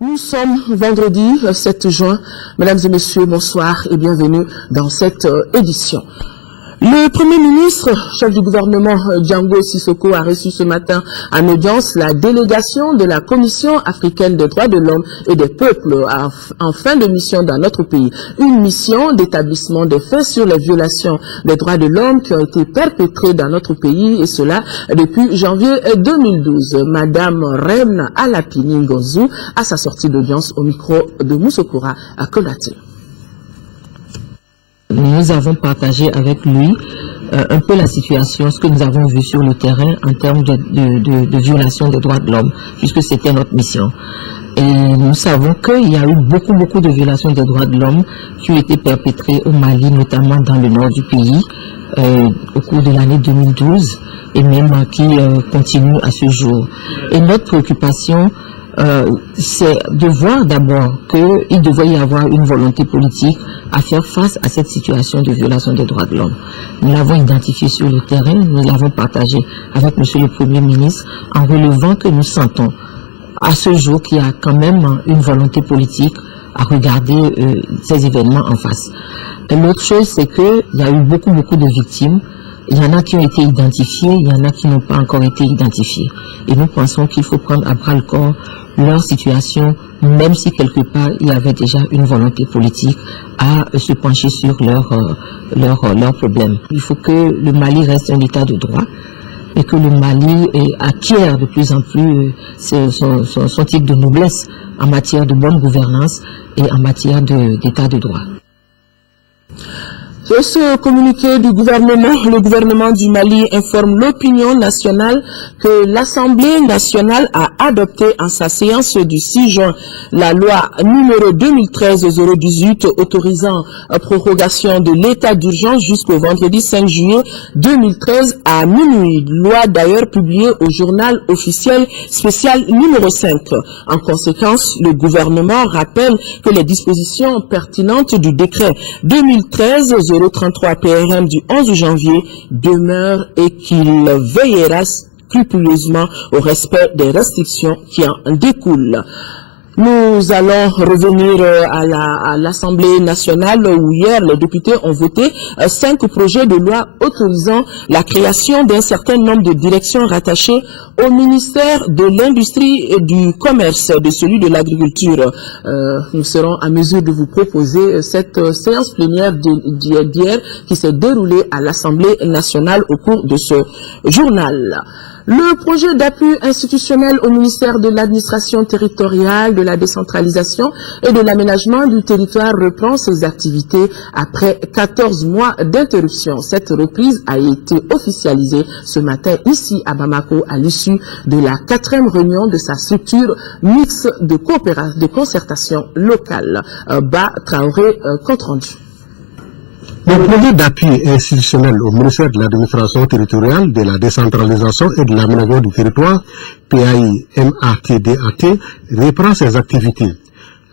Nous sommes vendredi 7 juin. Mesdames et messieurs, bonsoir et bienvenue dans cette édition. Le Premier ministre, chef du gouvernement Django Sissoko, a reçu ce matin en audience la délégation de la Commission africaine des droits de l'homme et des peuples en fin de mission dans notre pays. Une mission d'établissement des faits sur les violations des droits de l'homme qui ont été perpétrées dans notre pays, et cela depuis janvier 2012. Madame Reine Alapini Ngozu à sa sortie d'audience au micro de Moussokura à Konaté. Nous avons partagé avec lui un peu la situation, ce que nous avons vu sur le terrain en termes de violation des droits de l'homme, puisque c'était notre mission. Et nous savons qu'il y a eu beaucoup de violations des droits de l'homme qui ont été perpétrées au Mali, notamment dans le nord du pays, au cours de l'année 2012, et même qui continuent à ce jour. Et notre préoccupation, c'est de voir d'abord qu'il devrait y avoir une volonté politique à faire face à cette situation de violation des droits de l'homme. Nous l'avons identifié sur le terrain, nous l'avons partagé avec Monsieur le Premier ministre en relevant que nous sentons à ce jour qu'il y a quand même une volonté politique à regarder ces événements en face. L'autre chose, c'est qu'il y a eu beaucoup de victimes. Il y en a qui ont été identifiés, il y en a qui n'ont pas encore été identifiés. Et nous pensons qu'il faut prendre à bras le corps leur situation, même si quelque part il y avait déjà une volonté politique à se pencher sur leurs problèmes. Il faut que le Mali reste un état de droit et que le Mali acquiert de plus en plus son titre de noblesse en matière de bonne gouvernance et en matière d'état de droit. Sur ce communiqué du gouvernement, le gouvernement du Mali informe l'opinion nationale que l'Assemblée nationale a adopté en sa séance du 6 juin la loi numéro 2013-018 autorisant prorogation de l'état d'urgence jusqu'au vendredi 5 juillet 2013 à minuit. Loi d'ailleurs publiée au journal officiel spécial numéro 5. En conséquence, le gouvernement rappelle que les dispositions pertinentes du décret 2013-033 PRM du 11 janvier demeure et qu'il veillera scrupuleusement au respect des restrictions qui en découlent. Nous allons revenir à l'Assemblée nationale où hier les députés ont voté 5 projets de loi autorisant la création d'un certain nombre de directions rattachées au ministère de l'Industrie et du Commerce, de celui de l'Agriculture. Nous serons en mesure de vous proposer cette séance plénière d'hier qui s'est déroulée à l'Assemblée nationale au cours de ce journal. Le projet d'appui institutionnel au ministère de l'administration territoriale, de la décentralisation et de l'aménagement du territoire reprend ses activités après 14 mois d'interruption. Cette reprise a été officialisée ce matin ici à Bamako à l'issue de la 4e réunion de sa structure mixte de concertation locale. Traoré, compte rendu. Le projet d'appui institutionnel au ministère de l'administration territoriale, de la décentralisation et de l'aménagement du territoire, PAI-MATDAT, reprend ses activités.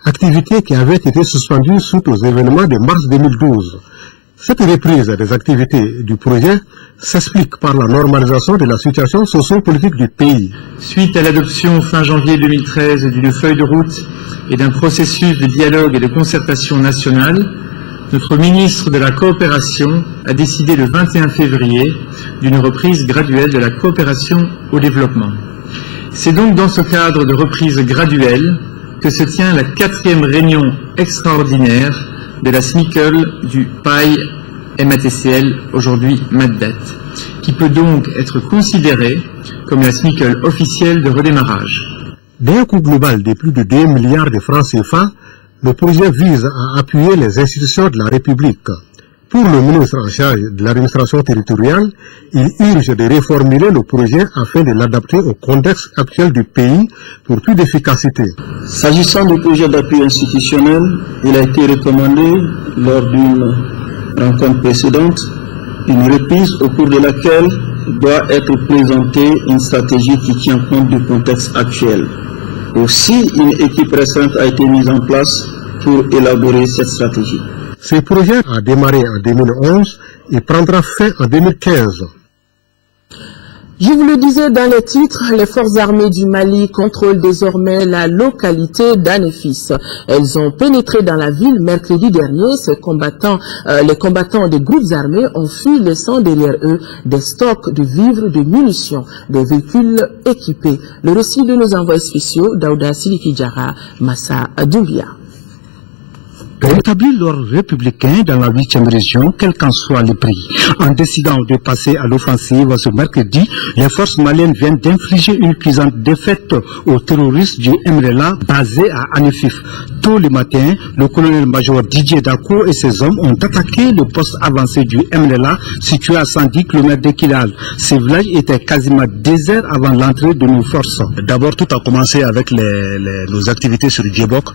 Activités qui avaient été suspendues suite aux événements de mars 2012. Cette reprise des activités du projet s'explique par la normalisation de la situation socio-politique du pays. Suite à l'adoption fin janvier 2013 d'une feuille de route et d'un processus de dialogue et de concertation nationale, notre ministre de la Coopération a décidé le 21 février d'une reprise graduelle de la coopération au développement. C'est donc dans ce cadre de reprise graduelle que se tient la 4e réunion extraordinaire de la SMICL du PAI-MATCL, aujourd'hui MATDAT, qui peut donc être considérée comme la SMICL officielle de redémarrage. D'un coût global de plus de 2 milliards de francs CFA, le projet vise à appuyer les institutions de la République. Pour le ministre en charge de l'administration territoriale, il urge de réformuler le projet afin de l'adapter au contexte actuel du pays pour plus d'efficacité. S'agissant du projet d'appui institutionnel, il a été recommandé lors d'une rencontre précédente une reprise au cours de laquelle doit être présentée une stratégie qui tient compte du contexte actuel. Aussi, une équipe restreinte a été mise en place pour élaborer cette stratégie. Ce projet a démarré en 2011 et prendra fin en 2015. Je vous le disais dans les titres, les forces armées du Mali contrôlent désormais la localité d'Anefis. Elles ont pénétré dans la ville mercredi dernier. Les combattants des groupes armés ont fui laissant derrière eux des stocks de vivres, de munitions, des véhicules équipés. Le récit de nos envoyés spéciaux, Daouda Sidiki Diarra, Massa Doumbia. Rétablir l'ordre républicain dans la 8e région, quel qu'en soit le prix. En décidant de passer à l'offensive ce mercredi, les forces maliennes viennent d'infliger une cuisante défaite aux terroristes du MLA basés à Anefif. Tôt le matin, le colonel-major Didier Dako et ses hommes ont attaqué le poste avancé du MLA situé à 110 km de Kidal. Ce village était quasiment désert avant l'entrée de nos forces. D'abord, tout a commencé avec nos activités sur Djebok.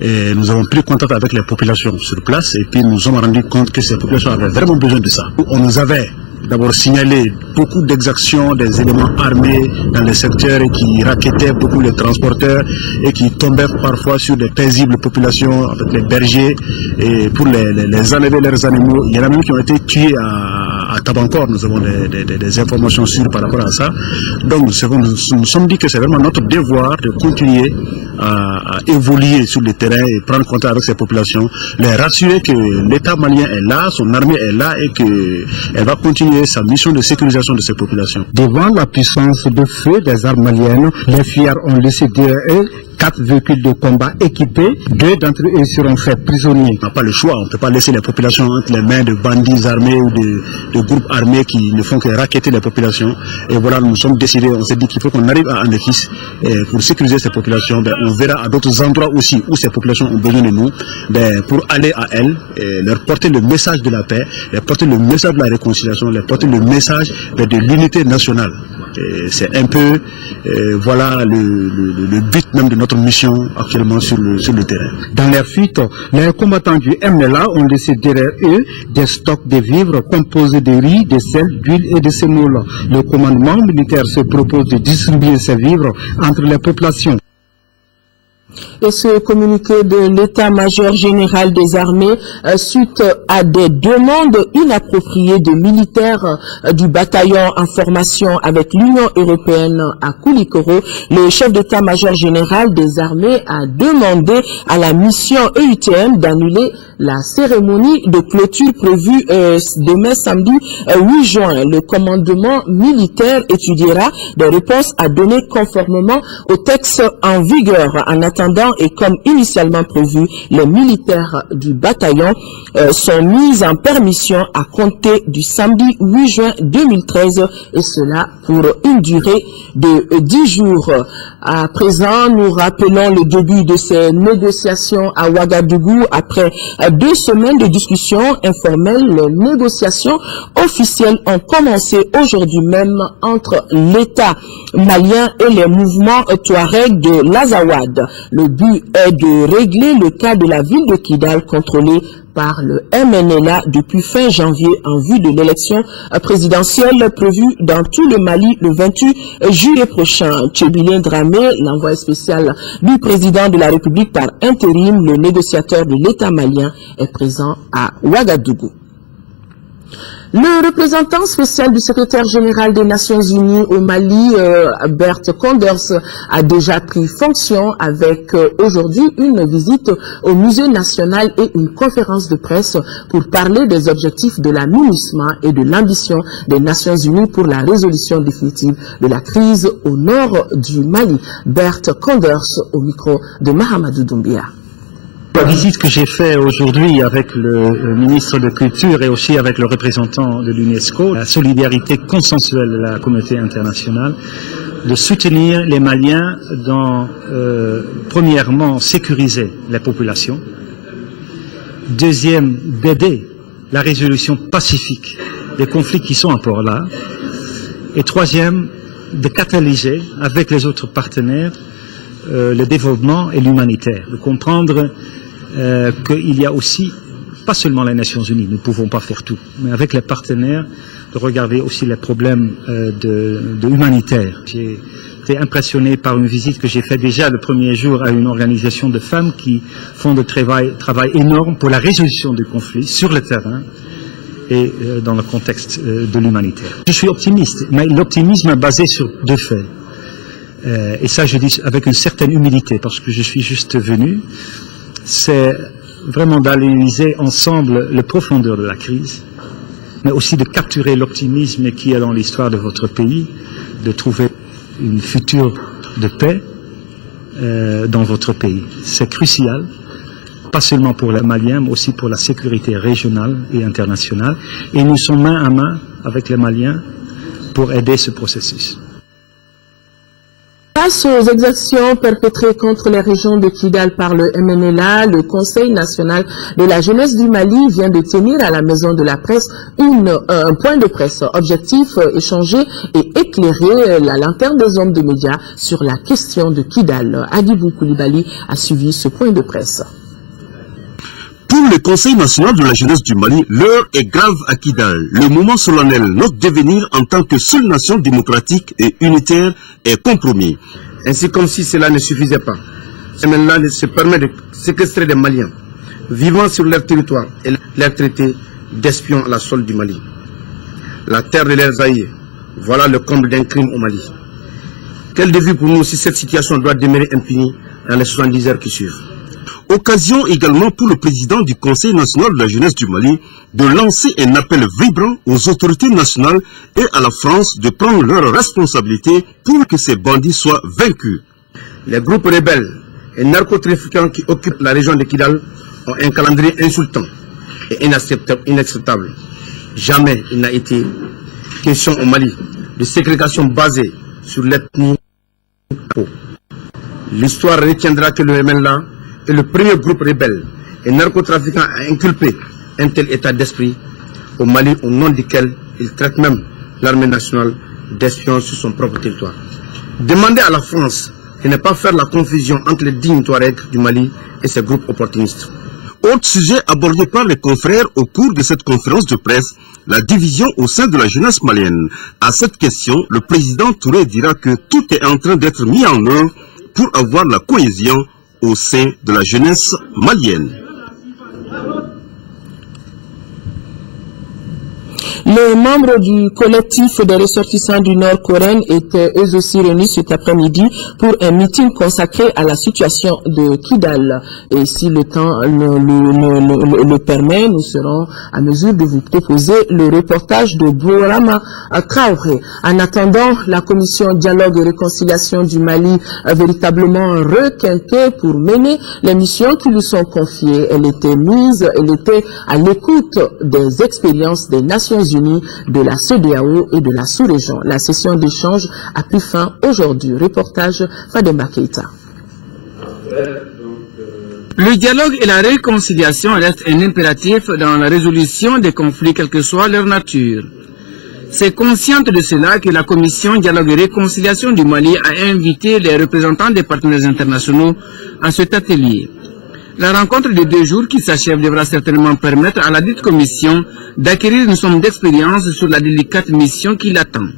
Et nous avons pris contact avec les populations sur place et puis nous sommes rendus compte que ces populations avaient vraiment besoin de ça. On nous avait d'abord signalé beaucoup d'exactions des éléments armés dans les secteurs et qui racketaient beaucoup les transporteurs et qui tombaient parfois sur des paisibles populations avec les bergers et pour les enlever leurs animaux. Il y en a même qui ont été tués à Tabancor. Nous avons des informations sûres par rapport à ça. Donc nous nous sommes dit que c'est vraiment notre devoir de continuer à évoluer sur le terrain et prendre contact avec ces populations, les rassurer que l'État malien est là, son armée est là et qu'elle va continuer sa mission de sécurisation de ces populations. Devant la puissance de feu des armes maliennes, les fuyards ont laissé derrière eux 4 véhicules de combat équipés. 2 d'entre eux seront faits prisonniers. On n'a pas le choix, on ne peut pas laisser les populations entre les mains de bandits armés ou de groupes armés qui ne font que racketter les populations. Et voilà, nous sommes décidés, on s'est dit qu'il faut qu'on arrive à Anefis pour sécuriser ces populations. On verra à d'autres endroits aussi où ces populations ont besoin de nous pour aller à elles, leur porter le message de la paix, leur porter le message de la réconciliation, leur porter le message de l'unité nationale. C'est un peu voilà le but même de notre mission actuellement sur le terrain. Dans leur fuite, les combattants du MLA ont laissé derrière eux des stocks de vivres composés de riz, de sel, d'huile et de semoule. Le commandement militaire se propose de distribuer ces vivres entre les populations. Et ce communiqué de l'état-major général des armées suite à des demandes inappropriées de militaires du bataillon en formation avec l'Union européenne à Koulikoro, le chef d'état-major général des armées a demandé à la mission EUTM d'annuler la cérémonie de clôture prévue demain samedi 8 juin. Le commandement militaire étudiera des réponses à donner conformément au texte en vigueur. En attendant, et comme initialement prévu, les militaires du bataillon sont mis en permission à compter du samedi 8 juin 2013 et cela pour une durée de 10 jours. À présent, nous rappelons le début de ces négociations à Ouagadougou. Après 2 semaines de discussions informelles, les négociations officielles ont commencé aujourd'hui même entre l'État malien et les mouvements Touareg de l'Azawad. Le but est de régler le cas de la ville de Kidal contrôlée par le MNLA depuis fin janvier en vue de l'élection présidentielle prévue dans tout le Mali le 28 juillet prochain. Tchébilien Dramé, l'envoyé spécial du président de la République par intérim, le négociateur de l'État malien, est présent à Ouagadougou. Le représentant spécial du secrétaire général des Nations Unies au Mali, Bert Koenders, a déjà pris fonction avec aujourd'hui une visite au musée national et une conférence de presse pour parler des objectifs de la MINUSMA et de l'ambition des Nations Unies pour la résolution définitive de la crise au nord du Mali. Bert Koenders au micro de Mahamadou Doumbia. La visite que j'ai faite aujourd'hui avec le ministre de Culture et aussi avec le représentant de l'UNESCO, la solidarité consensuelle de la communauté internationale, de soutenir les Maliens dans, premièrement, sécuriser les populations, deuxième, d'aider la résolution pacifique des conflits qui sont encore là, et troisième, de catalyser avec les autres partenaires le développement et l'humanitaire, de comprendre qu'il y a aussi, pas seulement les Nations Unies, nous ne pouvons pas faire tout, mais avec les partenaires, de regarder aussi les problèmes de humanitaire. J'ai été impressionné par une visite que j'ai faite déjà le premier jour à une organisation de femmes qui font de travail énorme pour la résolution du conflit sur le terrain. et dans le contexte de l'humanitaire. Je suis optimiste, mais l'optimisme est basé sur deux faits. Et ça, je dis avec une certaine humilité, parce que je suis juste venu. C'est vraiment d'analyser ensemble la profondeur de la crise, mais aussi de capturer l'optimisme qui est dans l'histoire de votre pays, de trouver une future de paix dans votre pays. C'est crucial, pas seulement pour les Maliens, mais aussi pour la sécurité régionale et internationale. Et nous sommes main à main avec les Maliens pour aider ce processus. Face aux exactions perpétrées contre les régions de Kidal par le MNLA, le Conseil national de la jeunesse du Mali vient de tenir à la Maison de la Presse un point de presse. Objectif, échanger et éclairer la lanterne des hommes de médias sur la question de Kidal. Adibou Koulibaly a suivi ce point de presse. Pour le Conseil national de la jeunesse du Mali, l'heure est grave à Kidal. Le moment solennel, notre devenir en tant que seule nation démocratique et unitaire est compromis. Ainsi comme si cela ne suffisait pas, ce MNLA se permet de séquestrer des Maliens vivant sur leur territoire et les traiter d'espions à la solde du Mali. La terre de leurs aïeux, voilà le comble d'un crime au Mali. Quel défi pour nous si cette situation doit demeurer impunie dans les 70 heures qui suivent. Occasion également pour le président du Conseil national de la jeunesse du Mali de lancer un appel vibrant aux autorités nationales et à la France de prendre leurs responsabilités pour que ces bandits soient vaincus. Les groupes rebelles et narcotrafiquants qui occupent la région de Kidal ont un calendrier insultant et inacceptable. Jamais il n'a été question au Mali de ségrégation basée sur l'ethnie. L'histoire retiendra que le MNLA est le premier groupe rebelle et narcotrafiquant à inculper un tel état d'esprit au Mali, au nom duquel il traite même l'armée nationale d'espions sur son propre territoire. Demandez à la France de ne pas faire la confusion entre les dignes Touaregs du Mali et ces groupes opportunistes. Autre sujet abordé par les confrères au cours de cette conférence de presse, la division au sein de la jeunesse malienne. À cette question, le président Touré dira que tout est en train d'être mis en œuvre pour avoir la cohésion au sein de la jeunesse malienne. Les membres du collectif des ressortissants du Nord Coréen étaient eux aussi réunis cet après-midi pour un meeting consacré à la situation de Kidal. Et si le temps le permet, nous serons à mesure de vous proposer le reportage de Bourama Traoré. En attendant, la commission dialogue et réconciliation du Mali a véritablement requinqué pour mener les missions qui lui sont confiées. Elle était à l'écoute des expériences des Nations Unies, de la CEDEAO et de la sous-région. La session d'échange a pris fin aujourd'hui. Reportage Fadema Keita. Le dialogue et la réconciliation restent un impératif dans la résolution des conflits, quelle que soit leur nature. C'est consciente de cela que la Commission Dialogue et Réconciliation du Mali a invité les représentants des partenaires internationaux à cet atelier. La rencontre de 2 jours qui s'achève devra certainement permettre à la dite commission d'acquérir une somme d'expérience sur la délicate mission qui l'attend,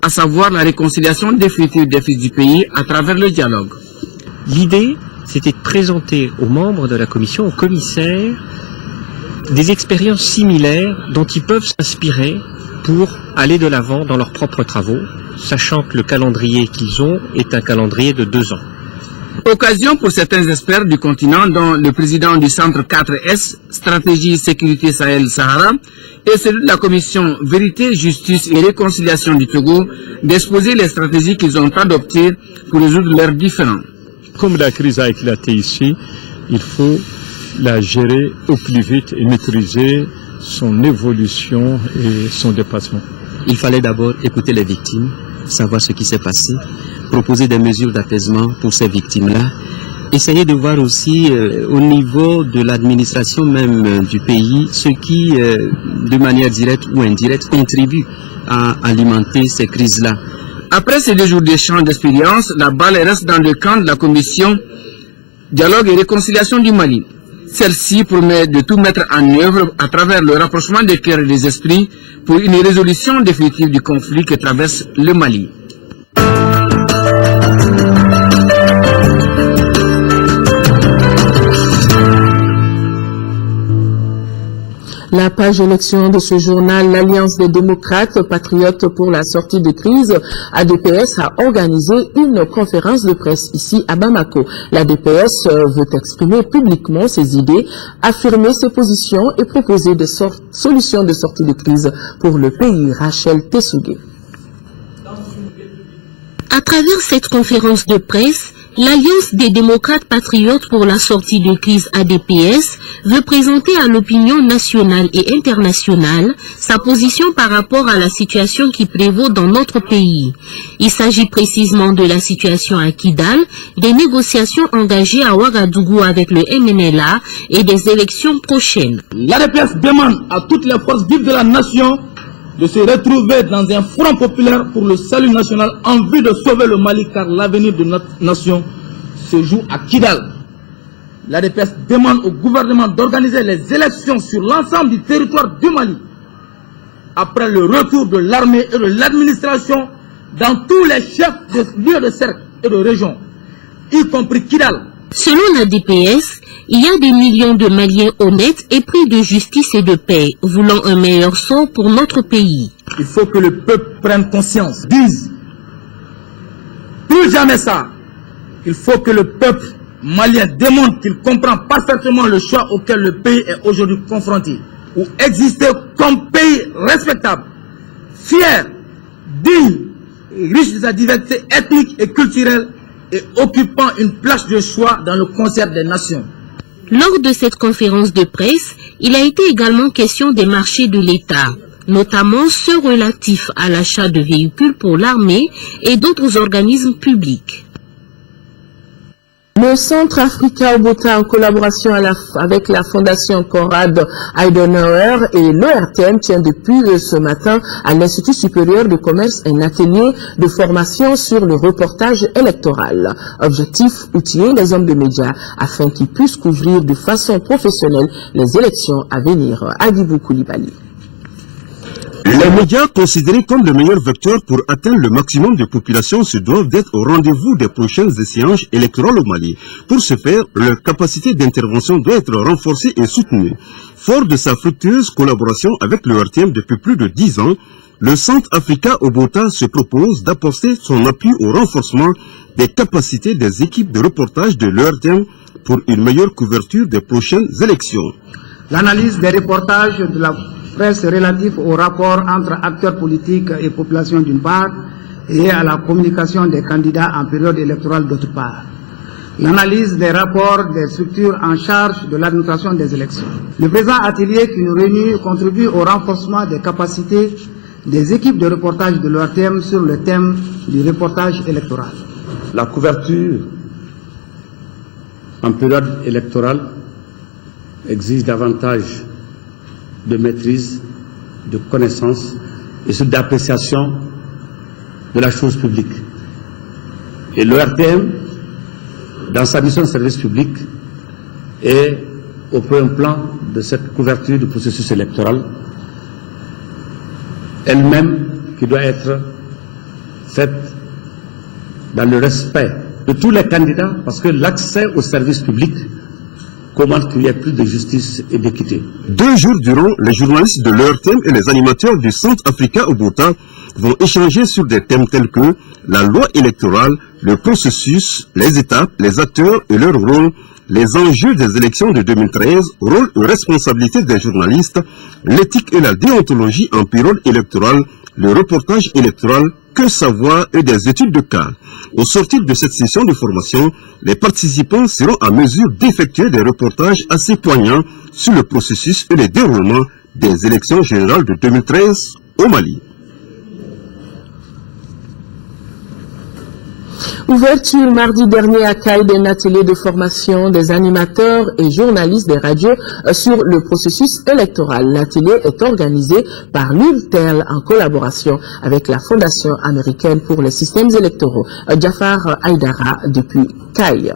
à savoir la réconciliation définitive des fils du pays à travers le dialogue. L'idée, c'était de présenter aux membres de la commission, aux commissaires, des expériences similaires dont ils peuvent s'inspirer pour aller de l'avant dans leurs propres travaux, sachant que le calendrier qu'ils ont est un calendrier de 2 ans. Occasion pour certains experts du continent, dont le président du Centre 4S, Stratégie Sécurité Sahel-Sahara, et celui de la Commission Vérité, Justice et Réconciliation du Togo, d'exposer les stratégies qu'ils ont adoptées pour résoudre leurs différends. Comme la crise a éclaté ici, il faut la gérer au plus vite et maîtriser son évolution et son dépassement. Il fallait d'abord écouter les victimes, savoir ce qui s'est passé, proposer des mesures d'apaisement pour ces victimes-là, essayer de voir aussi au niveau de l'administration même du pays, ce qui, de manière directe ou indirecte, contribue à alimenter ces crises-là. Après ces 2 jours d'échange d'expérience, la balle reste dans le camp de la Commission Dialogue et Réconciliation du Mali. Celle-ci promet de tout mettre en œuvre à travers le rapprochement des cœurs et des esprits pour une résolution définitive du conflit que traverse le Mali. La page élection de ce journal, l'Alliance des démocrates patriotes pour la sortie de crise, ADPS, a organisé une conférence de presse ici à Bamako. L'ADPS veut exprimer publiquement ses idées, affirmer ses positions et proposer des solutions de sortie de crise pour le pays. Rachel Tessougé. À travers cette conférence de presse, l'Alliance des démocrates patriotes pour la sortie de crise ADPS veut présenter à l'opinion nationale et internationale sa position par rapport à la situation qui prévaut dans notre pays. Il s'agit précisément de la situation à Kidal, des négociations engagées à Ouagadougou avec le MNLA et des élections prochaines. L'ADPS demande à toutes les forces vives de la nation de se retrouver dans un front populaire pour le salut national en vue de sauver le Mali, car l'avenir de notre nation se joue à Kidal. L'ADPS demande au gouvernement d'organiser les élections sur l'ensemble du territoire du Mali après le retour de l'armée et de l'administration dans tous les chefs de lieux de cercle et de région, y compris Kidal. Selon la DPS, il y a des millions de Maliens honnêtes épris de justice et de paix, voulant un meilleur sort pour notre pays. Il faut que le peuple prenne conscience, dise plus jamais ça. Il faut que le peuple malien démontre qu'il comprend parfaitement le choix auquel le pays est aujourd'hui confronté, ou exister comme pays respectable, fier, digne, riche de sa diversité ethnique et culturelle, et occupant une place de choix dans le concert des nations. Lors de cette conférence de presse, il a été également question des marchés de l'État, notamment ceux relatifs à l'achat de véhicules pour l'armée et d'autres organismes publics. Le Centre Africa Obota, en collaboration avec la Fondation Konrad Adenauer et l'ORTM, tient depuis ce matin à l'Institut supérieur de commerce un atelier de formation sur le reportage électoral. Objectif, outiller les hommes de médias afin qu'ils puissent couvrir de façon professionnelle les élections à venir. Adibou Koulibaly. Les médias, considérés comme le meilleur vecteur pour atteindre le maximum de population, se doivent d'être au rendez-vous des prochaines échéances électorales au Mali. Pour ce faire, leur capacité d'intervention doit être renforcée et soutenue. Fort de sa fructueuse collaboration avec le RTM depuis plus de 10 ans, le Centre Africa Obota se propose d'apporter son appui au renforcement des capacités des équipes de reportage de l'ERTM pour une meilleure couverture des prochaines élections. L'analyse des reportages de la presse relatifs au rapport entre acteurs politiques et population d'une part et à la communication des candidats en période électorale d'autre part. L'analyse des rapports des structures en charge de l'administration des élections. Le présent atelier qui nous réunit contribue au renforcement des capacités des équipes de reportage de l'ORTM sur le thème du reportage électoral. La couverture en période électorale exige davantage de maîtrise, de connaissance et d'appréciation de la chose publique. Et l'ORTM, dans sa mission de service public, est au premier plan de cette couverture du processus électoral, elle-même qui doit être faite dans le respect de tous les candidats, parce que l'accès au service public commande qu'il y ait plus de justice et d'équité. 2 jours durant, les journalistes de l'ERTM et les animateurs du Centre Africa Obota vont échanger sur des thèmes tels que la loi électorale, le processus, les étapes, les acteurs et leur rôle, les enjeux des élections de 2013, rôle et responsabilité des journalistes, l'éthique et la déontologie en période électorale, le reportage électoral, que savoir et des études de cas. Au sortir de cette session de formation, les participants seront à mesure d'effectuer des reportages assez poignants sur le processus et le déroulement des élections générales de 2013 au Mali. Ouverture mardi dernier à Caille d'un atelier de formation des animateurs et journalistes des radios sur le processus électoral. L'atelier est organisé par l'ULTEL en collaboration avec la Fondation américaine pour les systèmes électoraux. Jafar Aïdara depuis Caille.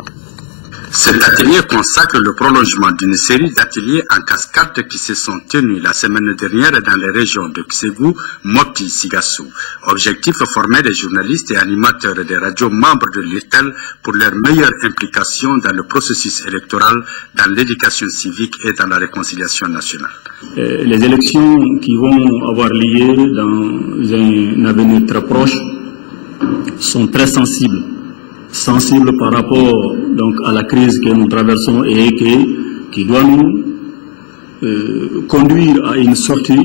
Cet atelier consacre le prolongement d'une série d'ateliers en cascade qui se sont tenus la semaine dernière dans les régions de Ksegou, Mopti, Sigassou. Objectif, former des journalistes et animateurs des radios membres de l'IRTEL pour leur meilleure implication dans le processus électoral, dans l'éducation civique et dans la réconciliation nationale. Les élections qui vont avoir lieu dans un avenir très proche sont très sensibles par rapport donc à la crise que nous traversons et qui doit nous conduire à une sortie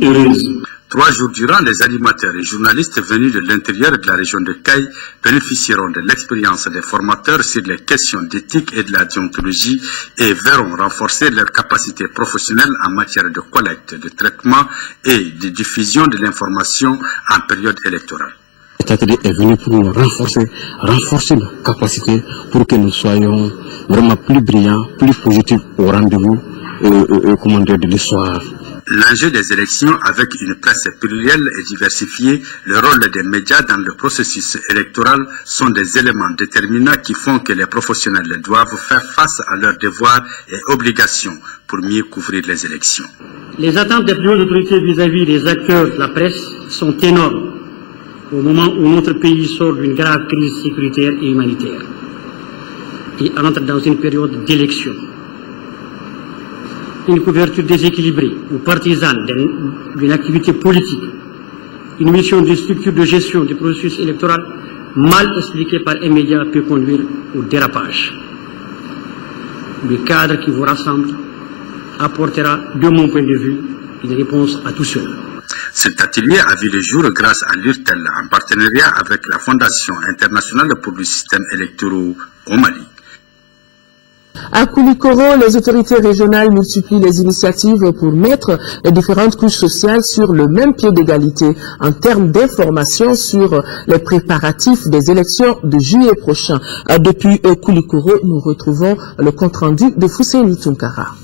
heureuse. 3 jours durant, les animateurs et journalistes venus de l'intérieur de la région de Caille bénéficieront de l'expérience des formateurs sur les questions d'éthique et de la déontologie et verront renforcer leurs capacités professionnelles en matière de collecte, de traitement et de diffusion de l'information en période électorale. Cet atelier est venu pour nous renforcer nos capacités pour que nous soyons vraiment plus brillants, plus positifs au rendez-vous de l'histoire. L'enjeu des élections avec une presse plurielle et diversifiée, le rôle des médias dans le processus électoral sont des éléments déterminants qui font que les professionnels doivent faire face à leurs devoirs et obligations pour mieux couvrir les élections. Les attentes des plus hautes autorités vis-à-vis des acteurs de la presse sont énormes au moment où notre pays sort d'une grave crise sécuritaire et humanitaire et entre dans une période d'élection. Une couverture déséquilibrée ou partisane d'une activité politique, une mission de structure de gestion du processus électoral mal expliquée par un média peut conduire au dérapage. Le cadre qui vous rassemble apportera, de mon point de vue, une réponse à tout cela. Cet atelier a vu le jour grâce à l'IRTEL en partenariat avec la Fondation internationale pour le système électoral au Mali. À Koulikoro, les autorités régionales multiplient les initiatives pour mettre les différentes couches sociales sur le même pied d'égalité en termes d'information sur les préparatifs des élections de juillet prochain. Depuis Koulikoro, nous retrouvons le compte-rendu de Fousseini Tunkara.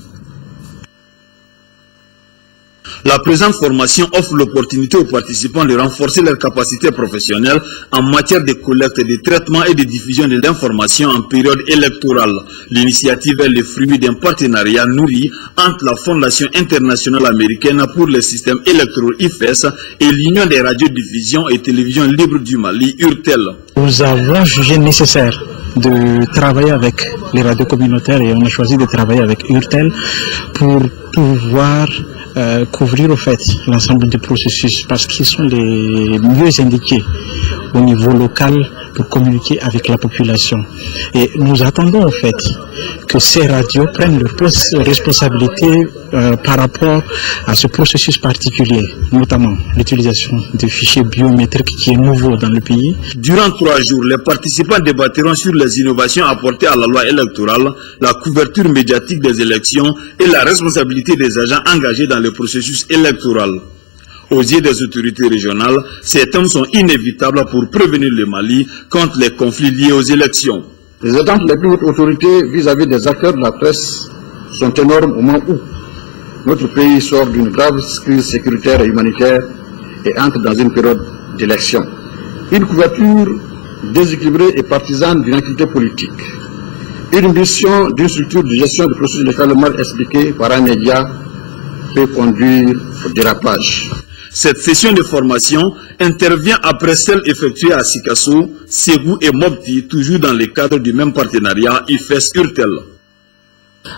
La présente formation offre l'opportunité aux participants de renforcer leurs capacités professionnelles en matière de collecte, de traitement et de diffusion de l'information en période électorale. L'initiative est le fruit d'un partenariat nourri entre la Fondation internationale américaine pour le système électoral IFES et l'Union des radiodiffusions et télévisions libres du Mali, URTEL. Nous avons jugé nécessaire de travailler avec les radios communautaires et on a choisi de travailler avec URTEL pour pouvoir couvrir au fait l'ensemble du processus parce qu'ils sont les mieux indiqués au niveau local pour communiquer avec la population. Et nous attendons au fait que ces radios prennent leurs responsabilités par rapport à ce processus particulier, notamment l'utilisation de fichiers biométriques qui est nouveau dans le pays. Durant 3 jours, les participants débattront sur les innovations apportées à la loi électorale, la couverture médiatique des élections et la responsabilité des agents engagés dans le processus électoral. Aux yeux des autorités régionales, ces thèmes sont inévitables pour prévenir le Mali contre les conflits liés aux élections. Les attentes des plus hautes autorités vis-à-vis des acteurs de la presse sont énormes au moment où notre pays sort d'une grave crise sécuritaire et humanitaire et entre dans une période d'élection. Une couverture déséquilibrée et partisane d'une activité politique. Une mission d'une structure de gestion du processus électoral mal expliquée par un média peut conduire au dérapage. Cette session de formation intervient après celle effectuée à Sikasso, Ségou et Mopti, toujours dans le cadre du même partenariat IFES-URTEL.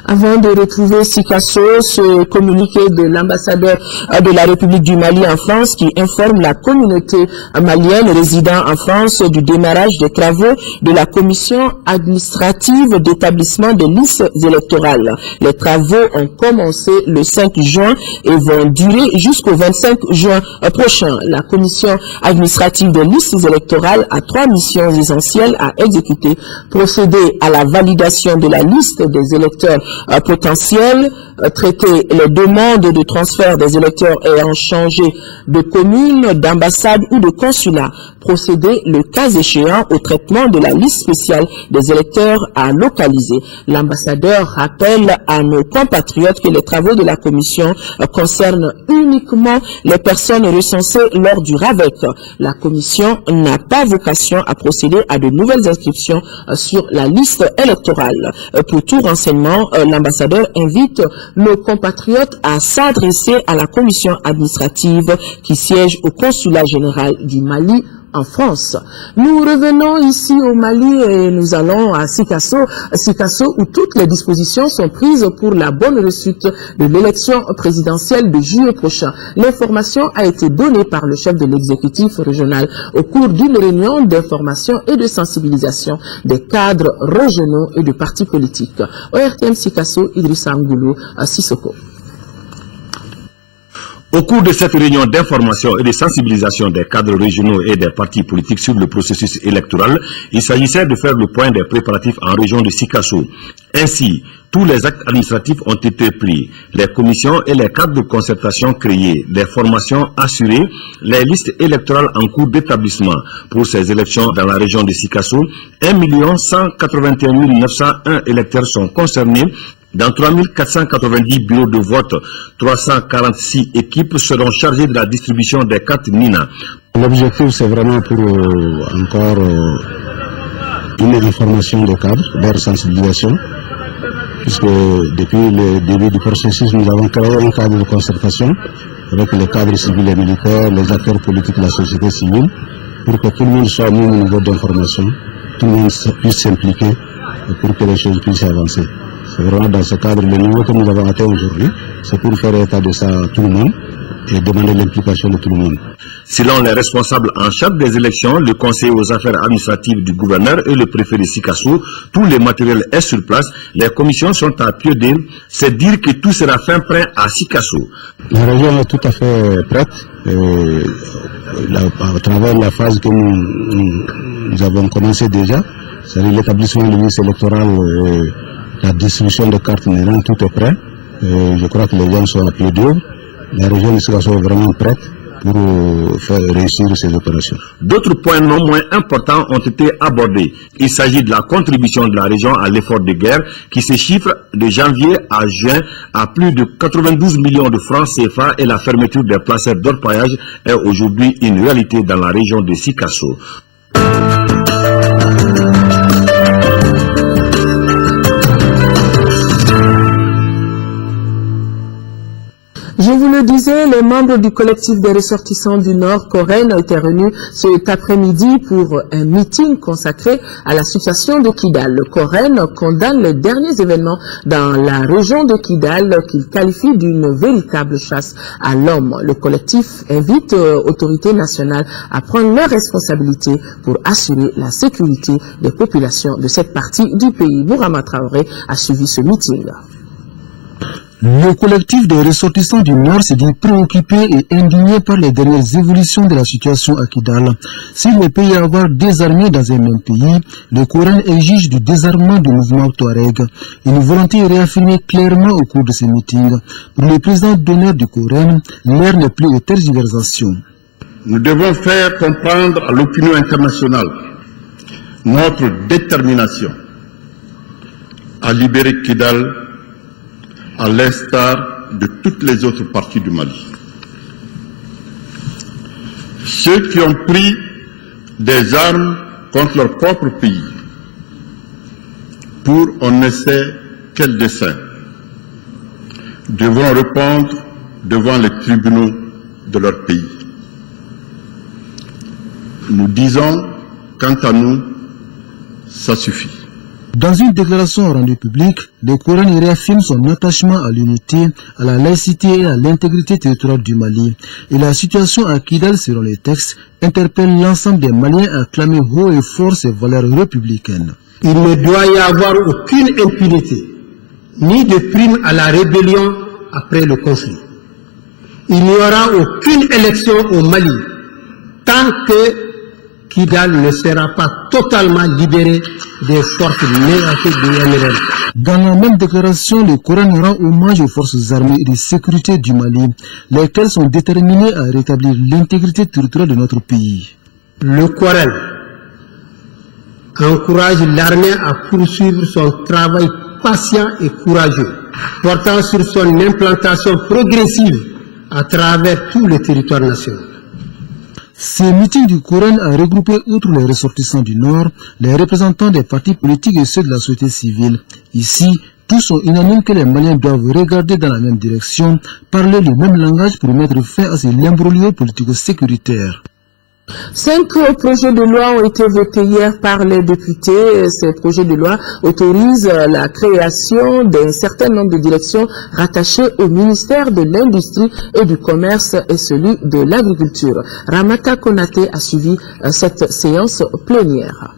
Avant de retrouver Sikasso, ce communiqué de l'ambassadeur de la République du Mali en France qui informe la communauté malienne résidant en France du démarrage des travaux de la commission administrative d'établissement des listes électorales. Les travaux ont commencé le 5 juin et vont durer jusqu'au 25 juin prochain. La commission administrative des listes électorales a 3 missions essentielles à exécuter. Procéder à la validation de la liste des électeurs personnes potentielles, traiter les demandes de transfert des électeurs ayant changé de commune, d'ambassade ou de consulat, procéder le cas échéant au traitement de la liste spéciale des électeurs à localiser. L'ambassadeur rappelle à nos compatriotes que les travaux de la commission concernent uniquement les personnes recensées lors du RAVEC. La commission n'a pas vocation à procéder à de nouvelles inscriptions sur la liste électorale. Pour tout renseignement, l'ambassadeur invite nos compatriotes à s'adresser à la commission administrative qui siège au consulat général du Mali en France. Nous revenons ici au Mali et nous allons à Sikasso où toutes les dispositions sont prises pour la bonne réussite de l'élection présidentielle de juillet prochain. L'information a été donnée par le chef de l'exécutif régional au cours d'une réunion d'information et de sensibilisation des cadres régionaux et de partis politiques. ORTM Sikasso, Idrissa Ngoulou, Sissoko. Au cours de cette réunion d'information et de sensibilisation des cadres régionaux et des partis politiques sur le processus électoral, il s'agissait de faire le point des préparatifs en région de Sikasso. Ainsi, tous les actes administratifs ont été pris, les commissions et les cadres de concertation créés, les formations assurées, les listes électorales en cours d'établissement pour ces élections dans la région de Sikasso. 1 181 901 électeurs sont concernés. Dans 3490 bureaux de vote, 346 équipes seront chargées de la distribution des cartes NINA. L'objectif, c'est vraiment pour encore une information des cadres, leur sensibilisation, puisque depuis le début du processus, nous avons créé un cadre de concertation avec les cadres civils et militaires, les acteurs politiques de la société civile, pour que tout le monde soit mis au niveau d'information, tout le monde puisse s'impliquer pour que les choses puissent avancer. C'est vraiment dans ce cadre, le niveau que nous avons atteint aujourd'hui, c'est pour faire état de ça à tout le monde et demander l'implication de tout le monde. Selon les responsables en charge des élections, le conseiller aux affaires administratives du gouverneur et le préfet de Sikasso, tout le matériel est sur place, les commissions sont à pied d'île, c'est dire que tout sera fin prêt à Sikasso. La région est tout à fait prête, à travers la phase que nous avons commencé déjà, c'est-à-dire l'établissement de liste électorale. La distribution de cartes NINA, tout est prêt. Je crois que les gens sont à pied d'œuvre. La région de Sikasso est vraiment prête pour faire réussir ces opérations. D'autres points non moins importants ont été abordés. Il s'agit de la contribution de la région à l'effort de guerre qui se chiffre de janvier à juin à plus de 92 millions de francs CFA et la fermeture des placettes d'orpaillage est aujourd'hui une réalité dans la région de Sikasso. Je vous le disais, les membres du collectif des ressortissants du Nord, Coren, ont été réunis cet après-midi pour un meeting consacré à la situation de Kidal. Le Coren condamne les derniers événements dans la région de Kidal qu'il qualifie d'une véritable chasse à l'homme. Le collectif invite autorités nationales à prendre leurs responsabilités pour assurer la sécurité des populations de cette partie du pays. Bourama Traoré a suivi ce meeting. Le collectif des ressortissants du Nord s'est dit préoccupé et indigné par les dernières évolutions de la situation à Kidal. Si le pays a avoir désarmé dans un même pays, le Coran exige du désarmement du mouvement Touareg. Une volonté est réaffirmée clairement au cours de ces meetings. Pour le président d'honneur du Coran, l'heure n'est plus aux tergiversations. Nous devons faire comprendre à l'opinion internationale notre détermination à libérer Kidal à l'instar de toutes les autres parties du Mali. Ceux qui ont pris des armes contre leur propre pays pour on ne sait quel dessein devront répondre devant les tribunaux de leur pays. Nous disons, quant à nous, ça suffit. Dans une déclaration rendue publique, le Coran réaffirme son attachement à l'unité, à la laïcité et à l'intégrité territoriale du Mali. Et la situation à Kidal, selon les textes, interpelle l'ensemble des Maliens à clamer haut et fort ses valeurs républicaines. Il ne doit y avoir aucune impunité, ni de prime à la rébellion après le conflit. Il n'y aura aucune élection au Mali tant que Kidal ne sera pas totalement libéré des forces négatives du MLN. Dans la même déclaration, le Coran rend hommage aux forces armées et de sécurité du Mali, lesquelles sont déterminées à rétablir l'intégrité territoriale de notre pays. Le Coran encourage l'armée à poursuivre son travail patient et courageux, portant sur son implantation progressive à travers tout le territoire national. Ce meeting du Coran a regroupé, outre les ressortissants du Nord, les représentants des partis politiques et ceux de la société civile. Ici, tous sont unanimes que les Maliens doivent regarder dans la même direction, parler le même langage pour mettre fin à ces imbroglios politico-sécuritaires. 5 projets de loi ont été votés hier par les députés. Ces projets de loi autorisent la création d'un certain nombre de directions rattachées au ministère de l'Industrie et du Commerce et celui de l'Agriculture. Ramata Konaté a suivi cette séance plénière.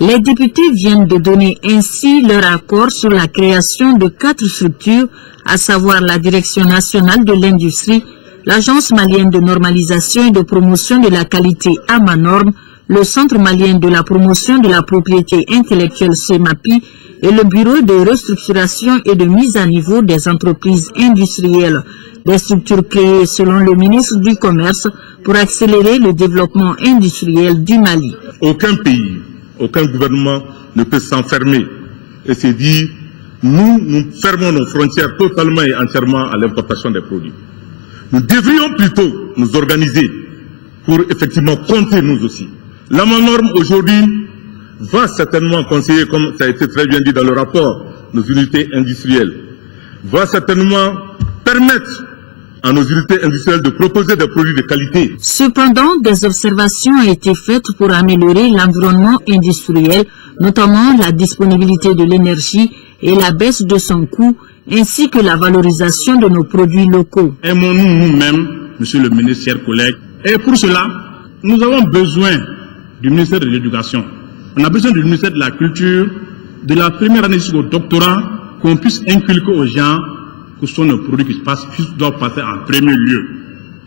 Les députés viennent de donner ainsi leur accord sur la création de 4 structures, à savoir la Direction nationale de l'industrie, l'Agence malienne de normalisation et de promotion de la qualité AMANORM, le Centre malien de la promotion de la propriété intellectuelle CEMAPI et le Bureau de restructuration et de mise à niveau des entreprises industrielles. Des structures créées selon le ministre du Commerce pour accélérer le développement industriel du Mali. Aucun pays, aucun gouvernement ne peut s'enfermer et se dire nous fermons nos frontières totalement et entièrement à l'importation des produits. Nous devrions plutôt nous organiser pour effectivement compter nous aussi. L'AMANORM aujourd'hui va certainement conseiller, comme ça a été très bien dit dans le rapport, nos unités industrielles, va certainement permettre à nos unités industrielles de proposer des produits de qualité. Cependant, des observations ont été faites pour améliorer l'environnement industriel, notamment la disponibilité de l'énergie et la baisse de son coût, ainsi que la valorisation de nos produits locaux. Aimons-nous nous-mêmes, monsieur le ministre, chers collègues, et pour cela, nous avons besoin du ministère de l'Éducation. On a besoin du ministère de la Culture, de la première année jusqu'au doctorat, qu'on puisse inculquer aux gens que ce sont nos produits qui doivent passer en premier lieu.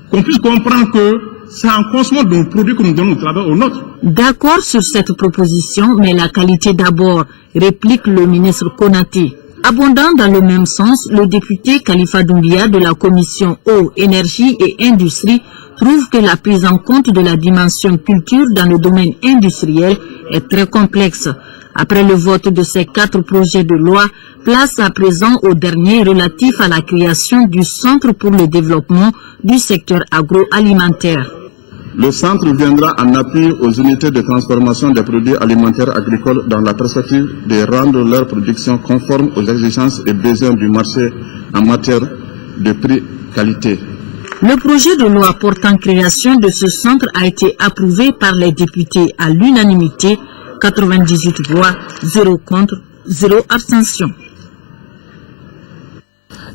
Qu'on puisse comprendre que c'est en consommant de nos produits que nous donnons au travail aux nôtres. D'accord sur cette proposition, mais la qualité d'abord, réplique le ministre Konaté. Abondant dans le même sens, le député Khalifa Doumbia de la commission Eau, Énergie et Industrie trouve que la prise en compte de la dimension culture dans le domaine industriel est très complexe. Après le vote de ces 4 projets de loi, place à présent au dernier relatif à la création du Centre pour le développement du secteur agroalimentaire. Le centre viendra en appui aux unités de transformation des produits alimentaires agricoles dans la perspective de rendre leur production conforme aux exigences et besoins du marché en matière de prix-qualité. Le projet de loi portant création de ce centre a été approuvé par les députés à l'unanimité, 98 voix, 0 contre, 0 abstention.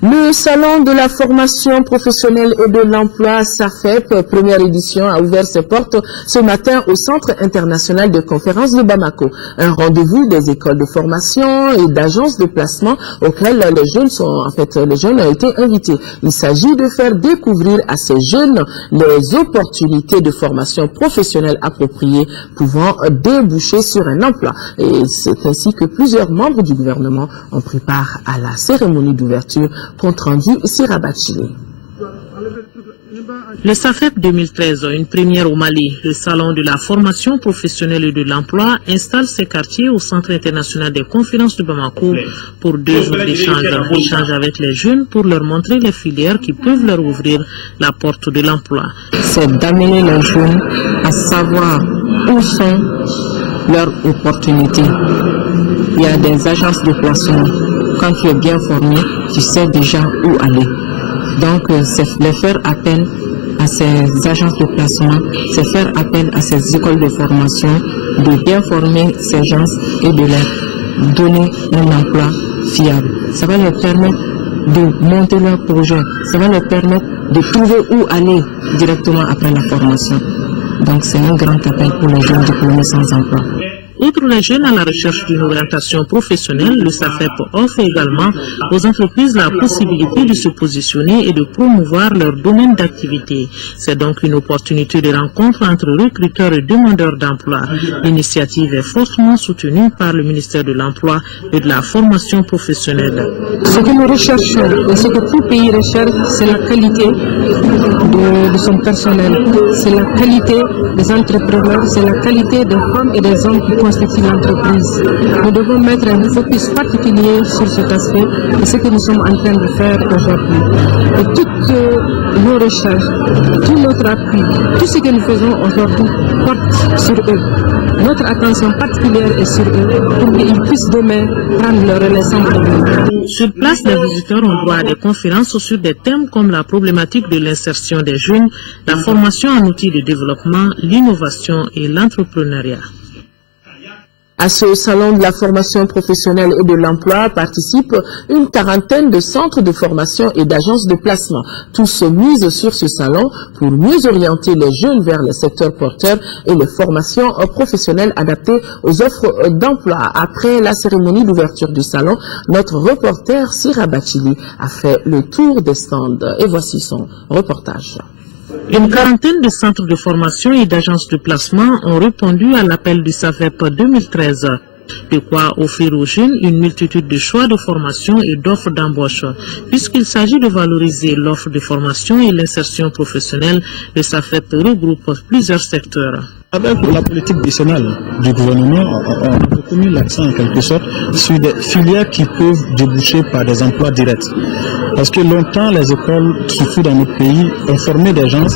Le salon de la formation professionnelle et de l'emploi SAFEP, première édition, a ouvert ses portes ce matin au Centre international de conférences de Bamako. Un rendez-vous des écoles de formation et d'agences de placement auxquelles les jeunes ont été invités. Il s'agit de faire découvrir à ces jeunes les opportunités de formation professionnelle appropriées pouvant déboucher sur un emploi. Et c'est ainsi que plusieurs membres du gouvernement ont pris part à la cérémonie d'ouverture. Compte rendu Sirabachili. Le SAFEP 2013, une première au Mali, le salon de la formation professionnelle et de l'emploi, installe ses quartiers au Centre international des conférences de Bamako pour 2 jours d'échange avec les jeunes pour leur montrer les filières qui peuvent leur ouvrir la porte de l'emploi. C'est d'amener les jeunes à savoir où sont leurs opportunités. Il y a des agences de placement. Quand tu es bien formé, tu sais déjà où aller. Donc, c'est de faire appel à ces agences de placement, c'est faire appel à ces écoles de formation, de bien former ces gens et de leur donner un emploi fiable. Ça va leur permettre de monter leur projet, ça va leur permettre de trouver où aller directement après la formation. Donc, c'est un grand appel pour les jeunes diplômés sans emploi. Outre les jeunes à la recherche d'une orientation professionnelle, le SAFEP offre également aux entreprises la possibilité de se positionner et de promouvoir leur domaine d'activité. C'est donc une opportunité de rencontre entre recruteurs et demandeurs d'emploi. L'initiative est fortement soutenue par le ministère de l'Emploi et de la formation professionnelle. Ce que nous recherchons et ce que tout pays recherche, c'est la qualité de son personnel, c'est la qualité des entrepreneurs, c'est la qualité des femmes et des hommes qui constituent l'entreprise. Nous devons mettre un focus particulier sur cet aspect et ce que nous sommes en train de faire aujourd'hui. Et toutes nos recherches, tout notre appui, tout ce que nous faisons aujourd'hui porte sur eux. Notre attention particulière est sur eux pour qu'ils puissent demain prendre leur relais sans problème. Sur place, les visiteurs ont droit à des conférences sur des thèmes comme la problématique de l'insertion des jeunes, la formation en outils de développement, l'innovation et l'entrepreneuriat. À ce salon de la formation professionnelle et de l'emploi participent une quarantaine de centres de formation et d'agences de placement. Tous se misent sur ce salon pour mieux orienter les jeunes vers les secteurs porteurs et les formations professionnelles adaptées aux offres d'emploi. Après la cérémonie d'ouverture du salon, notre reporter Sira Bachili a fait le tour des stands et voici son reportage. Une quarantaine de centres de formation et d'agences de placement ont répondu à l'appel du SAFEP 2013. De quoi offrir aux jeunes une multitude de choix de formation et d'offres d'embauche. Puisqu'il s'agit de valoriser l'offre de formation et l'insertion professionnelle, le SAFEP regroupe plusieurs secteurs. Avec la politique décennale du gouvernement, on a beaucoup mis l'accent en quelque sorte sur des filières qui peuvent déboucher par des emplois directs. Parce que longtemps, les écoles, surtout dans notre pays, ont formé des gens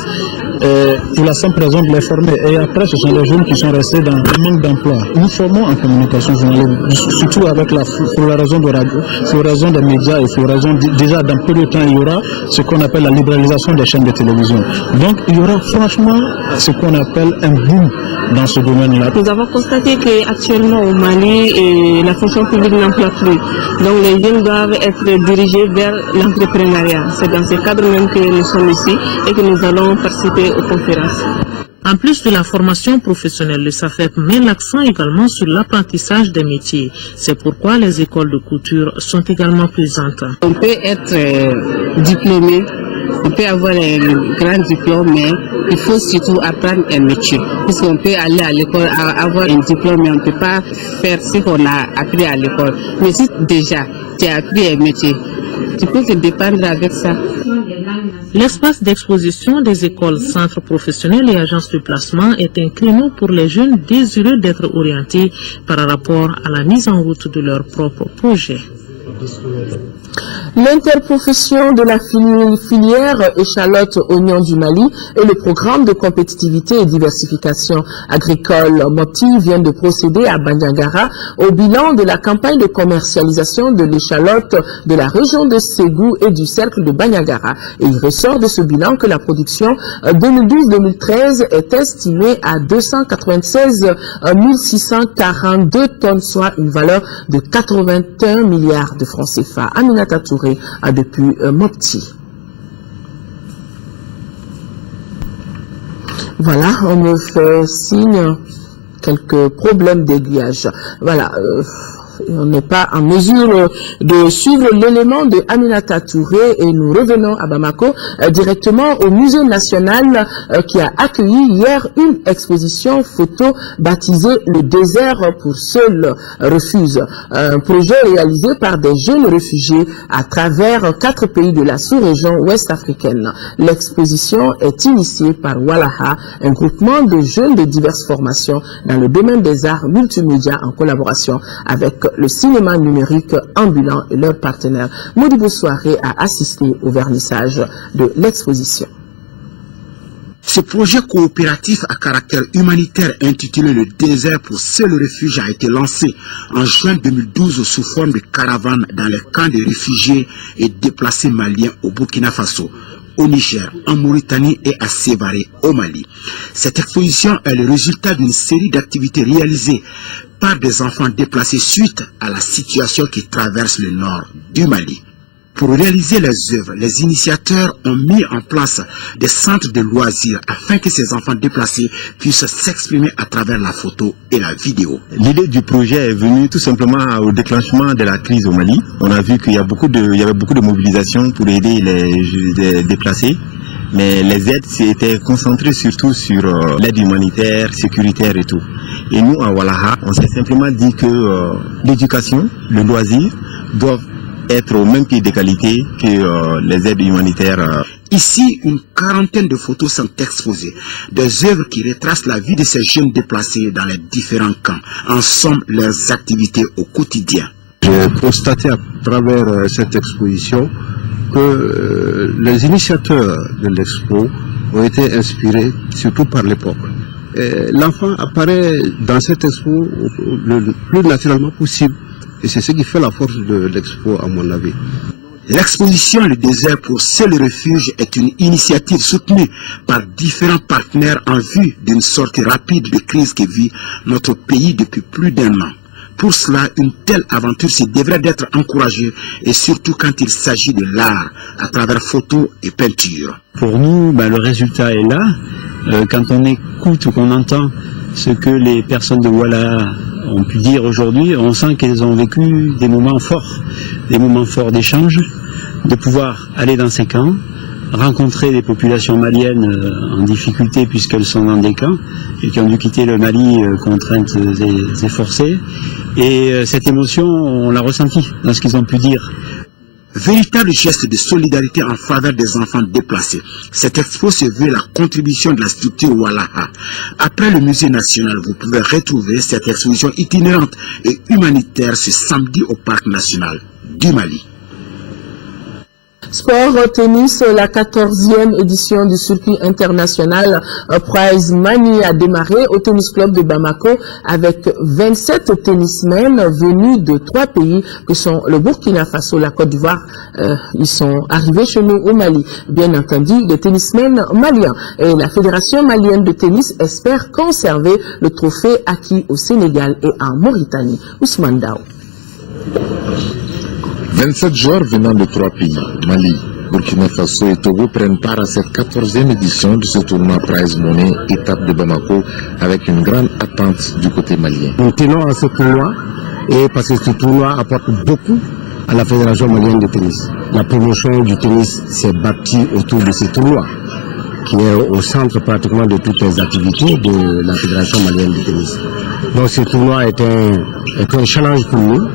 pour la simple raison de les former. Et après, ce sont les jeunes qui sont restés dans le manque d'emploi. Nous formons en communication journalistique, surtout pour la raison de radio, pour la raison des médias et pour la raison déjà dans peu de temps, il y aura ce qu'on appelle la libéralisation des chaînes de télévision. Donc, il y aura franchement ce qu'on appelle un boom dans ce domaine-là. Nous avons constaté qu'actuellement au Mali, la fonction publique n'emploie plus. Donc, les jeunes doivent être dirigés vers l'entrepreneuriat. C'est dans ce cadre même que nous sommes ici et que nous allons participer aux conférences. En plus de la formation professionnelle, le SAFEP met l'accent également sur l'apprentissage des métiers. C'est pourquoi les écoles de couture sont également présentes. On peut être diplômé, on peut avoir un grand diplôme, mais il faut surtout apprendre un métier. Puisqu'on peut aller à l'école, avoir un diplôme, mais on ne peut pas faire ce qu'on a appris à l'école. Mais si déjà tu as appris un métier, tu peux te dépendre avec ça. L'espace d'exposition des écoles, centres professionnels et agences de placement est un créneau pour les jeunes désireux d'être orientés par rapport à la mise en route de leurs propres projets. L'interprofession de la filière échalote oignon du Mali et le programme de compétitivité et diversification agricole MOPTI viennent de procéder à Bandiagara au bilan de la campagne de commercialisation de l'échalote de la région de Ségou et du cercle de Bandiagara. Et il ressort de ce bilan que la production 2012-2013 est estimée à 296 642 tonnes, soit une valeur de 81 milliards de francs CFA. Aminata Touré a depuis Mopti. Voilà, on me fait signe quelques problèmes d'aiguillage. Voilà. On n'est pas en mesure de suivre l'élément de Aminata Touré et nous revenons à Bamako directement au Musée national qui a accueilli hier une exposition photo baptisée Le désert pour seul refuse. Un projet réalisé par des jeunes réfugiés à travers 4 pays de la sous-région ouest africaine. L'exposition est initiée par Walaha, un groupement de jeunes de diverses formations dans le domaine des arts multimédia en collaboration avec le cinéma numérique ambulant et leurs partenaires. Modibo Soiré a assisté au vernissage de l'exposition. Ce projet coopératif à caractère humanitaire intitulé Le désert pour seul refuge a été lancé en juin 2012 sous forme de caravane dans les camps de réfugiés et déplacés maliens au Burkina Faso, au Niger, en Mauritanie et à Sévaré, au Mali. Cette exposition est le résultat d'une série d'activités réalisées par des enfants déplacés suite à la situation qui traverse le nord du Mali. Pour réaliser les œuvres, les initiateurs ont mis en place des centres de loisirs afin que ces enfants déplacés puissent s'exprimer à travers la photo et la vidéo. L'idée du projet est venue tout simplement au déclenchement de la crise au Mali. On a vu qu'il y avait beaucoup de mobilisation pour aider les déplacés. Mais les aides étaient concentrées surtout sur l'aide humanitaire, sécuritaire et tout. Et nous, à Walaha, on s'est simplement dit que l'éducation, le loisir doivent être au même pied d'égalité que les aides humanitaires. Ici, une quarantaine de photos sont exposées, des œuvres qui retracent la vie de ces jeunes déplacés dans les différents camps, en somme leurs activités au quotidien. J'ai constaté à travers cette exposition que les initiateurs de l'expo ont été inspirés surtout par l'époque. L'enfant apparaît dans cette expo le plus naturellement possible et c'est ce qui fait la force de l'expo à mon avis. L'exposition Le désert pour seul refuge est une initiative soutenue par différents partenaires en vue d'une sortie rapide de crise que vit notre pays depuis plus d'1 an. Pour cela, une telle aventure devrait être encouragée et surtout quand il s'agit de l'art à travers photos et peintures. Pour nous, le résultat est là. Quand on écoute ou qu'on entend ce que les personnes de Walaha ont pu dire aujourd'hui, on sent qu'elles ont vécu des moments forts d'échange, de pouvoir aller dans ces camps, rencontrer des populations maliennes en difficulté puisqu'elles sont dans des camps et qui ont dû quitter le Mali contraintes et forcées. Et cette émotion, on l'a ressentie dans ce qu'ils ont pu dire. Véritable geste de solidarité en faveur des enfants déplacés. Cette expo se veut la contribution de la structure Walaha. Après le musée national, vous pouvez retrouver cette exposition itinérante et humanitaire ce samedi au parc national du Mali. Sport tennis, la 14e édition du circuit international Prize Money a démarré au tennis club de Bamako avec 27 tennismen venus de 3 pays que sont le Burkina Faso, la Côte d'Ivoire. Ils sont arrivés chez nous au Mali. Bien entendu, des tennismen maliens. Et la Fédération malienne de tennis espère conserver le trophée acquis au Sénégal et en Mauritanie. Ousmane Dao. 27 joueurs venant de 3 pays, Mali, Burkina Faso et Togo, prennent part à cette 14e édition de ce tournoi Prize Money, étape de Bamako, avec une grande attente du côté malien. Nous tenons à ce tournoi, et parce que ce tournoi apporte beaucoup à la Fédération malienne de tennis. La promotion du tennis s'est bâtie autour de ce tournoi, qui est au centre pratiquement de toutes les activités de la Fédération malienne de tennis. Donc ce tournoi est un challenge pour nous.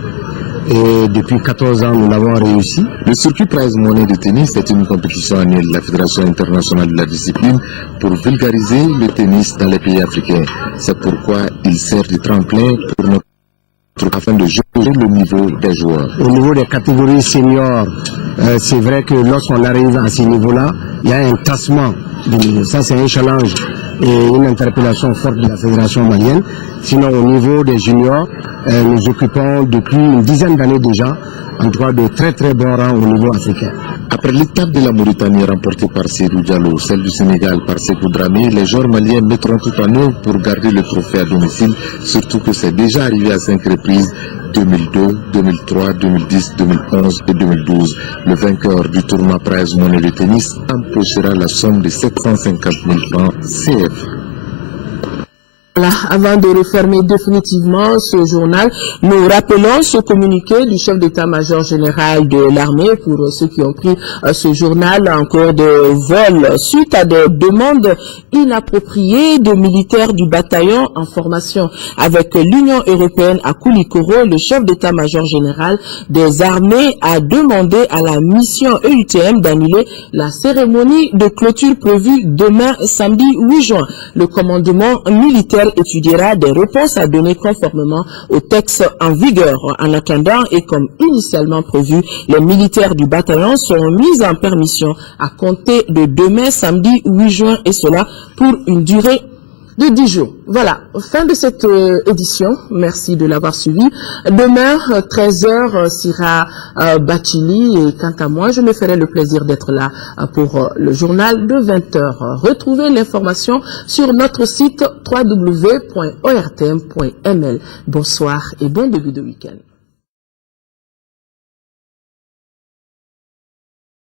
Et depuis 14 ans, nous l'avons réussi. Le circuit Prize Money de tennis est une compétition annuelle de la Fédération internationale de la discipline pour vulgariser le tennis dans les pays africains. C'est pourquoi il sert de tremplin pour notre afin de juger le niveau des joueurs. Au niveau des catégories seniors, c'est vrai que lorsqu'on arrive à ce niveau-là, il y a un tassement de niveau. Ça, c'est un challenge et une interpellation forte de la Fédération malienne. Sinon, au niveau des juniors, nous occupons depuis une dizaine d'années déjà, en tout cas de très très bons rangs au niveau africain. Après l'étape de la Mauritanie remportée par Seydou Diallo, celle du Sénégal par Sékou Dramé, les joueurs maliens mettront tout en œuvre pour garder le trophée à domicile, surtout que c'est déjà arrivé à 5 reprises, 2002, 2003, 2010, 2011 et 2012. Le vainqueur du tournoi Prize Money de tennis empochera la somme de 750 000 francs CFA. Voilà, avant de refermer définitivement ce journal, nous rappelons ce communiqué du chef d'état-major général de l'armée pour ceux qui ont pris ce journal en cours de vol suite à des demandes inappropriées de militaires du bataillon en formation avec l'Union européenne à Koulikoro. Le chef d'état-major général des armées a demandé à la mission EUTM d'annuler la cérémonie de clôture prévue demain samedi 8 juin. Le commandement militaire étudiera des réponses à donner conformément au texte en vigueur. En attendant, et comme initialement prévu, les militaires du bataillon seront mis en permission à compter de demain samedi 8 juin et cela pour une durée de 10 jours. Voilà, fin de cette édition. Merci de l'avoir suivi. Demain, 13h, sera Bachili et quant à moi, je me ferai le plaisir d'être là pour le journal de 20h. Retrouvez l'information sur notre site www.ortm.ml. Bonsoir et bon début de week-end.